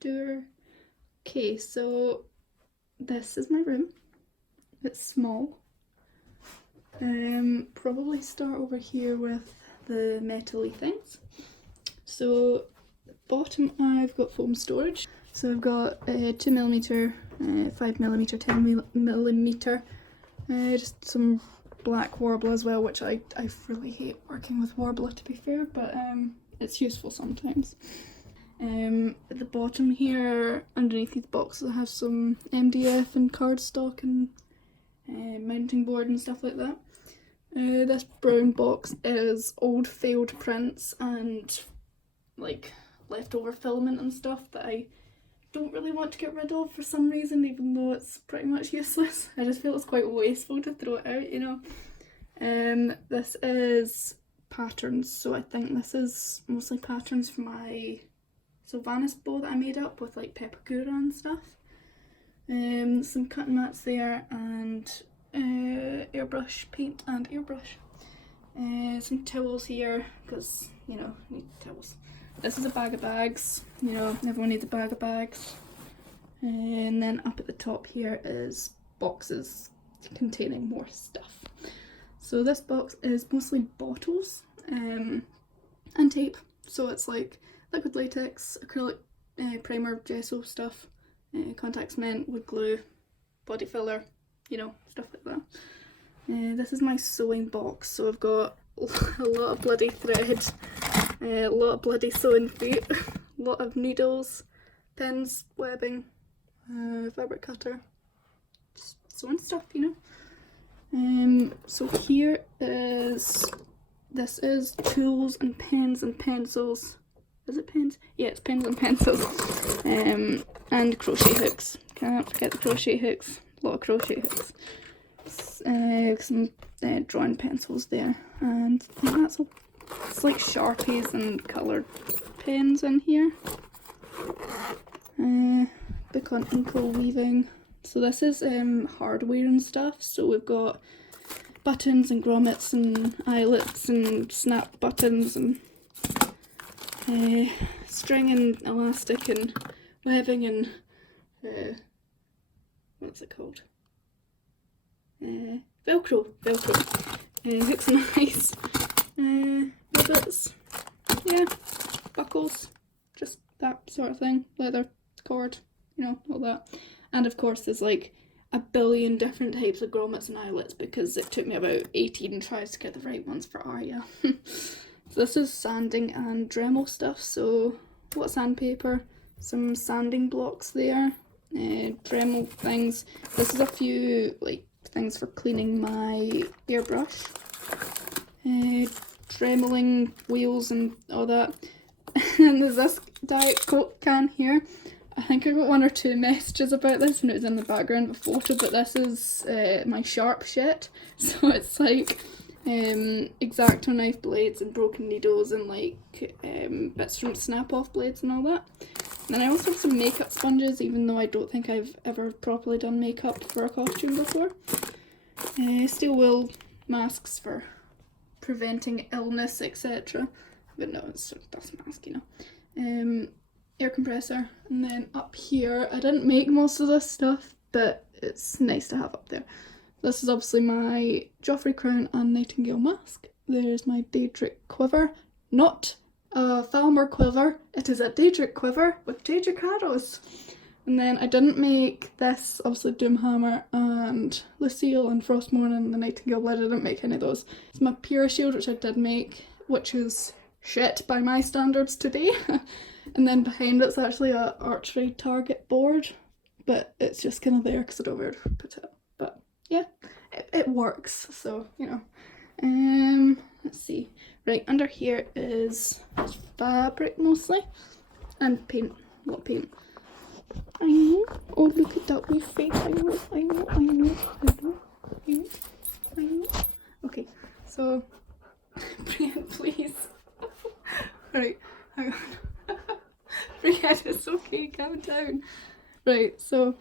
door. Okay, so this is my room. It's small. Probably start over here with the metal-y things. So bottom I've got foam storage. So I've got 2mm, 5mm, 10mm, just some black warbler as well, which I really hate working with warbler to be fair, but it's useful sometimes. At the bottom here, underneath these boxes, I have some MDF and cardstock and mounting board and stuff like that. This brown box is old failed prints and like leftover filament and stuff that I don't really want to get rid of for some reason, even though it's pretty much useless. I just feel it's quite wasteful to throw it out, you know. This is patterns, so I think this is mostly patterns for my Sylvanus bow that I made up with like peppercura and stuff. Some cutting mats there and airbrush paint and airbrush. Some towels here because, you know, I need towels. This is a bag of bags, you know, everyone needs a bag of bags. And then up at the top here is boxes containing more stuff. So this box is mostly bottles and tape. So it's like liquid latex, acrylic primer, gesso stuff, contact cement, wood glue, body filler, you know, stuff like that. This is my sewing box, so I've got a lot of bloody thread, a lot of bloody sewing feet, a lot of needles, pins, webbing, fabric cutter, just sewing stuff, you know. So here is, this is tools and pens and pencils. Is it pens? Yeah, it's pens and pencils. And crochet hooks. Can't forget the crochet hooks. A lot of crochet hooks. Some drawing pencils there. And I think that's all. It's like Sharpies and coloured pens in here. Book on inkle weaving. So this is hardware and stuff. So we've got buttons and grommets and eyelets and snap buttons and string and elastic and webbing and what's it called? Velcro, hooks and eyes, ribbons, yeah, buckles, just that sort of thing, leather, cord, you know, all that. And of course there's like a billion different types of grommets and eyelets because it took me about 18 tries to get the right ones for Arya. So this is sanding and Dremel stuff, so a lot of sandpaper, some sanding blocks there, Dremel things. This is a few like things for cleaning my airbrush, Dremeling wheels and all that. And there's this Diet Coke can here. I think I got 1 or 2 messages about this when it was in the background of a photo, but this is my sharp shit. So it's like X-Acto knife blades and broken needles and like bits from snap-off blades and all that. And then I also have some makeup sponges, even though I don't think I've ever properly done makeup for a costume before. Steel wool masks for preventing illness, etc. But no, it's a dust mask, you know. Air compressor, and then up here, I didn't make most of this stuff, but it's nice to have up there. This is obviously my Joffrey crown and Nightingale mask. There's my Daedric quiver, not a Falmer quiver, it is a Daedric quiver with Daedric arrows. And then I didn't make this, obviously Doomhammer and Lucille and Frostmourne and the Nightingale blood, I didn't make any of those. It's my Pyrrha shield, which I did make, which is shit by my standards today. And then behind it's actually a archery target board, but it's just kind of there because I don't know where to put it. But yeah, it works, so, you know. Let's see. Right, under here is fabric mostly, and paint, a lot of paint. I know. Oh, look at that wee face. I know. Okay, so, Brienne, please. Right, hang on. Brienne, it's okay, calm down. Right, so,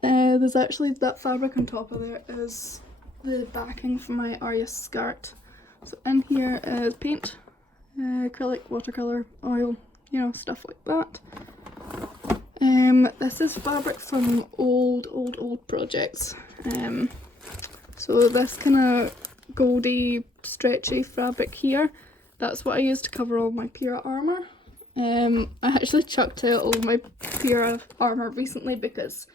there's actually that fabric on top of there is the backing for my Arya skirt. So in here is paint, acrylic, watercolour, oil, you know, stuff like that. This is fabric from old projects. So this kind of goldy, stretchy fabric here, that's what I use to cover all my Pura armour. I actually chucked out all my Pura armour recently because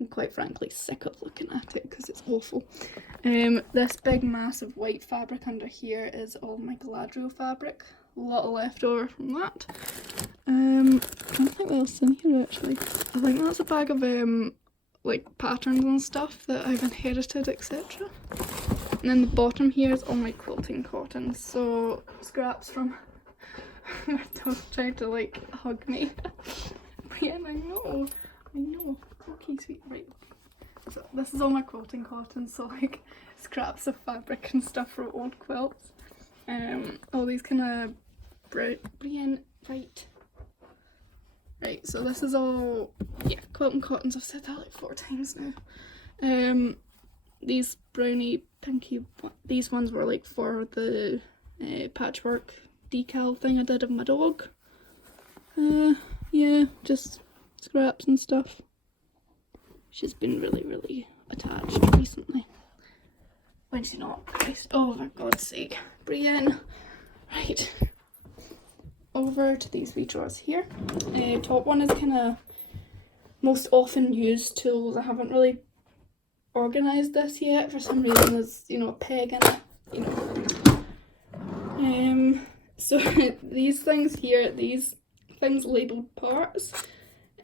I'm quite frankly sick of looking at it because it's awful. This big massive white fabric under here is all my Galadriel fabric. A lot of leftover from that. I don't think what else is in here actually. I think that's a bag of like patterns and stuff that I've inherited, etc. And then the bottom here is all my quilting cotton, so scraps from my dog trying to like hug me. Brienne, I know. Okay, sweet, right. So this is all my quilting cotton, so like scraps of fabric and stuff from old quilts. All these kind of Brienne, right. Right, so this is all, yeah, quilting cottons. I've said that like 4 times now. These browny, pinky, these ones were like for the patchwork decal thing I did of my dog. Yeah, just scraps and stuff. She's been really attached recently. When she's not, Christ, oh for God's sake. Brienne. Right. Over to these wee drawers here. Top one is kind of most often used tools. I haven't really organised this yet for some reason. There's, you know, a peg in it, you know. So these things here, these things labelled parts.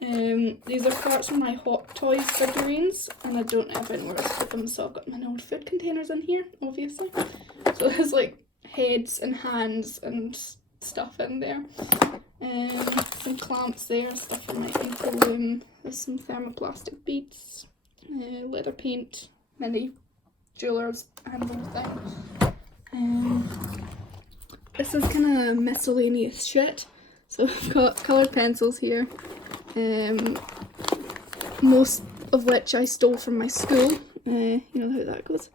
These are parts from my Hot Toys figurines, and I don't have anywhere else to put them, so I've got my old food containers in here, obviously. So there's like heads and hands and stuff in there. Some clamps there, stuff for my ankle loom. There's some thermoplastic beads, leather paint, mini jeweller's handle thing. This is kind of miscellaneous shit. So I've got coloured pencils here, most of which I stole from my school. You know how that goes.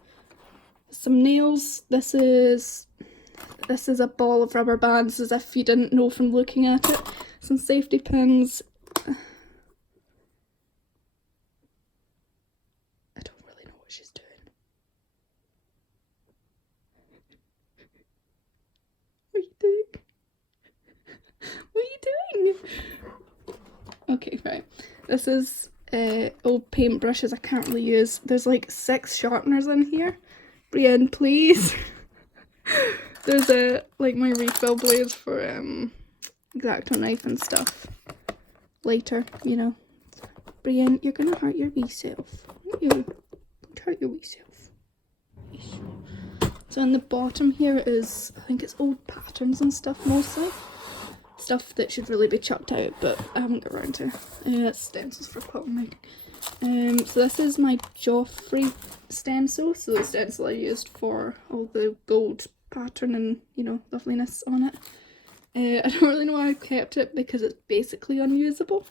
Some nails. This is a ball of rubber bands, as if you didn't know from looking at it. Some safety pins. I don't really know what she's doing. What are you doing? What are you doing? Okay, right. This is old paintbrushes I can't really use. There's like 6 sharpeners in here. Brienne, please. There's like my refill blades for X-Acto knife and stuff later, you know. Brienne, you're gonna hurt your wee self. Don't hurt your wee self. So on the bottom here is, I think it's old patterns and stuff mostly. Stuff that should really be chucked out, but I haven't got around to. It's stencils for quilting making. So this is my Joffrey stencil. So the stencil I used for all the gold pattern and, you know, loveliness on it. I don't really know why I kept it because it's basically unusable.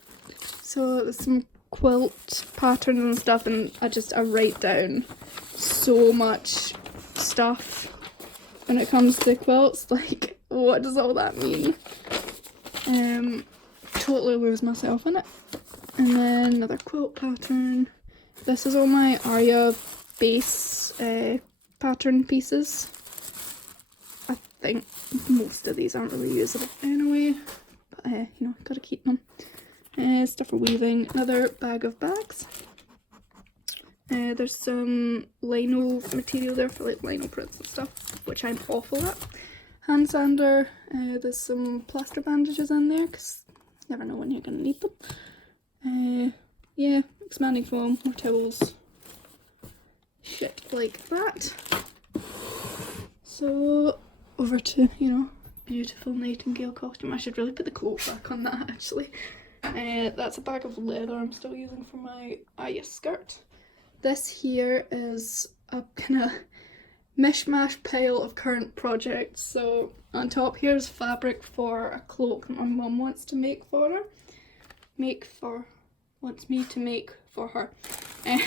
So there's some quilt patterns and stuff, and I write down so much stuff when it comes to quilts. Like, what does all that mean? Totally lose myself in it. And then another quilt pattern. This is all my Arya base pattern pieces. I think most of these aren't really usable anyway, but you know, gotta keep them. Stuff for weaving. Another bag of bags. There's some lino material there for like lino prints and stuff, which I'm awful at. Hand sander. There's some plaster bandages in there because you never know when you're gonna need them. Yeah, expanding foam, more towels, shit like that. So over to, you know, beautiful nightingale costume. I should really put the cloak back on that actually. That's a bag of leather I'm still using for my Aya skirt. This here is a kind of mishmash pile of current projects. So on top here's fabric for a cloak that my mum wants to make for her. Wants me to make for her. And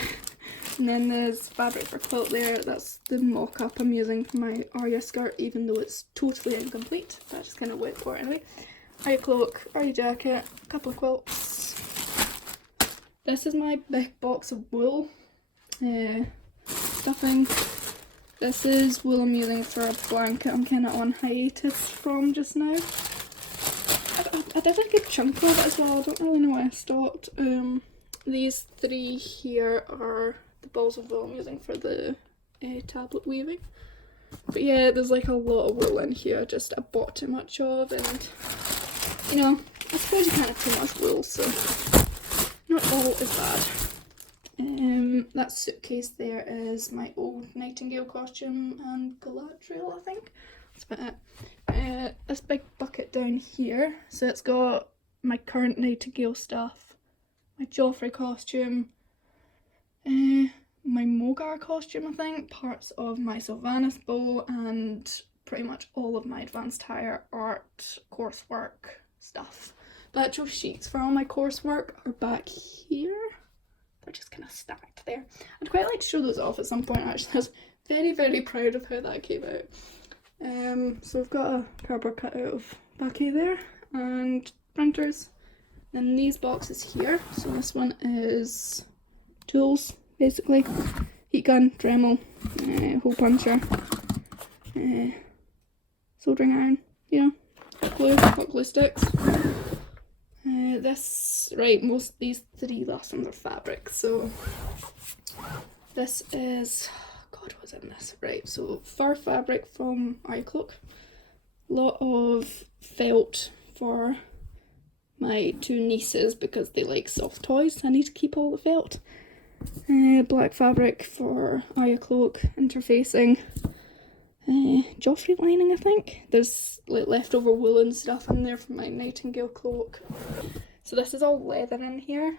then there's fabric for quilt there. That's the mock-up I'm using for my Arya skirt, even though it's totally incomplete. That just kind of went for it anyway. Arya cloak, Arya jacket, a couple of quilts. This is my big box of wool stuffing. This is wool I'm using for a blanket I'm kind of on hiatus from just now. I did a good chunk of it as well, I don't really know why I stopped. These three here are the balls of wool I'm using for the tablet weaving. But yeah, there's like a lot of wool in here, just I bought too much of, and you know, I suppose you can't have too much wool, so not all is bad. That suitcase there is my old Nightingale costume and Galadriel, I think. That's about it. This big bucket down here, so it's got my current Nightingale stuff, my Joffrey costume, my Mogar costume, I think, parts of my Sylvanas bow, and pretty much all of my advanced higher art coursework stuff. The actual sheets for all my coursework are back here. They're just kind of stacked there. I'd quite like to show those off at some point actually. I was very, very proud of how that came out. So we've got a cardboard cutout of Bucky there, and printers. Then these boxes here. So this one is tools, basically. Heat gun, Dremel, hole puncher, soldering iron, you know, glue, hot glue sticks. These three last ones are fabric, so this is, God, what's in this? Right, so fur fabric from iCloak, lot of felt for my two nieces because they like soft toys. I need to keep all the felt. Black fabric for iCloak, interfacing, Joffrey lining, I think. There's like leftover woolen stuff in there from my Nightingale cloak. So this is all leather in here.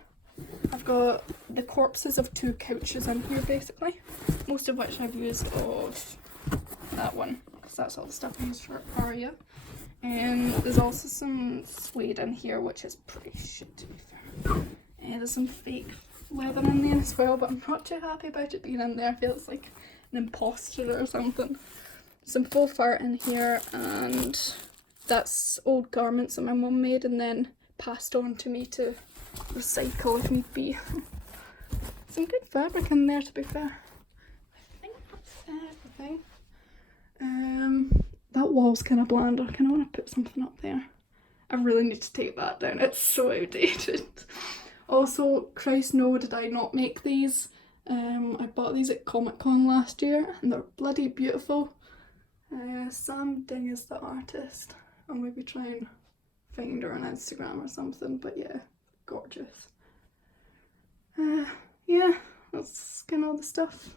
I've got the corpses of two couches in here basically, most of which I've used of that one, because that's all the stuff I used for Arya. And there's also some suede in here, which is pretty shit to be fair. There's some fake leather in there as well, but I'm not too happy about it being in there. I feel it's like an imposter or something. Some faux fur in here, and that's old garments that my mum made and then passed on to me to recycle if need be. Some good fabric in there, to be fair. I think that's everything. That wall's kind of bland. I kind of want to put something up there. I really need to take that down. It's so outdated. Also, Christ no, did I not make these. I bought these at Comic Con last year and they're bloody beautiful. Sam Ding is the artist. I'll maybe try and find her on Instagram or something, but yeah, gorgeous. Yeah, that's kind of all the stuff.